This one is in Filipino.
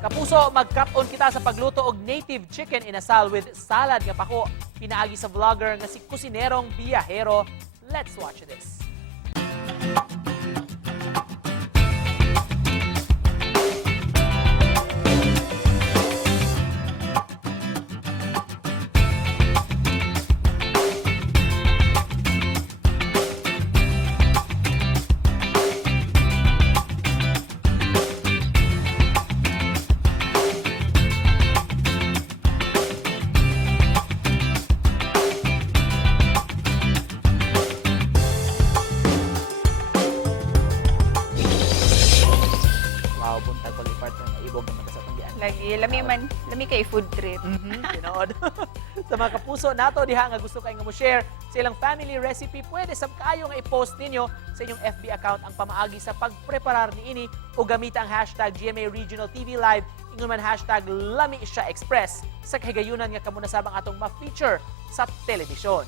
Kapuso, magkap-on kita sa pagluto og native chicken inasal with salad nga pako. Pinaagi sa vlogger nga si Kusinerong Biyahero. Let's watch this. Wow, buntag pag partner nga ibog naman sa itong gian. Lagi, lami kay food trip. Tinood. Sa mga kapuso nato diha nga gusto kay nga mo share sa ilang family recipe, pwede sab kayo nga i-post ninyo sa inyong FB account ang pamaagi sa pagpreparar niini o gamit ang hashtag GMA Regional TV Live, ingon man hashtag Lami Siya Express sa kahigayunan nga kamo nasabang atong ma-feature sa telebisyon.